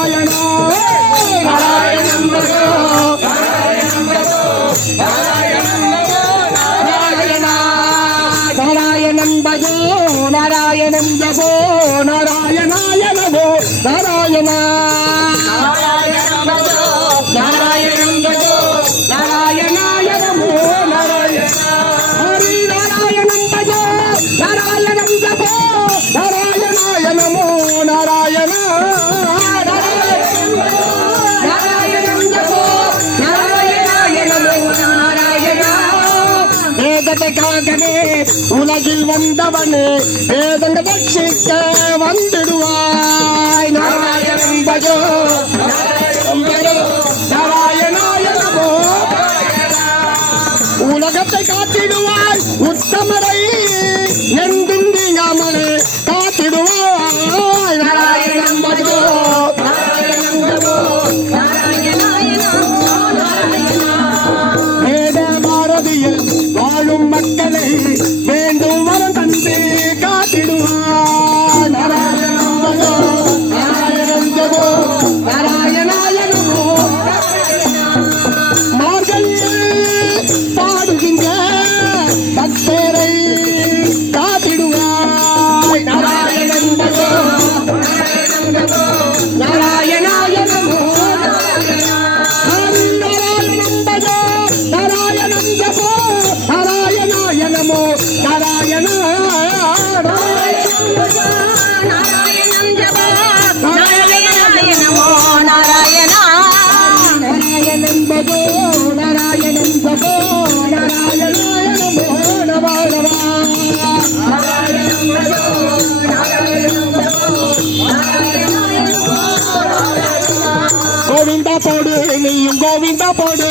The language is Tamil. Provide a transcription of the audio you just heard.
நாராயணா நாராயணம் பஜோ நாராயணம் பஜோ நாராயணம் ஜபோ நாராயணாய நமோ நாராயணா நாராயணம் பஜோ நாராயணம் ஜபோ நாராயணாய நமோ நாராயணா ஹரி நாராயணம் பஜோ நாராயணம் ஜபோ நாராயணாய நமோ நாராயணா நாராயணம் ஜபோ நாராயணாய நமோ நாராயணா வேதத்துக்காகவே உலகில் வந்தவனே வேதங்கள் ரட்சிக்க வந்திடுவாய் நாராயணம் பஜோ நாராயணாய நமோ உலகத்தை காத்திடுவாய் உத்தமரை என்றும் நீங்காமலே காத்திடுவாய் நாராயணம் பஜோ வேத பாரதியில் வாழும் மக்களை வேண்டும் வரம் தந்து காத்திடுவாய் நாராயணம் பஜோ நாராயணம் ஜபோ நாராயணாய நமோ மார்கழியில் பாடுகின்ற பக்தரை காத்திடுவாய் நாராயணம் பஜோ நாராயணாய நமோ நாராயணம் பஜோ நாராயணம் ஜபோ நாராயணாய நமோ நாராயணா நாராயணம் ஜபோ நாராயணாய நமோ நாராயணா நாராயணம் பஜோ நாராயணம் ஜபோ நாராயணாய நமோ நமோ நமோ கோவிந்தா போடு நீயும் கோவிந்தா போடு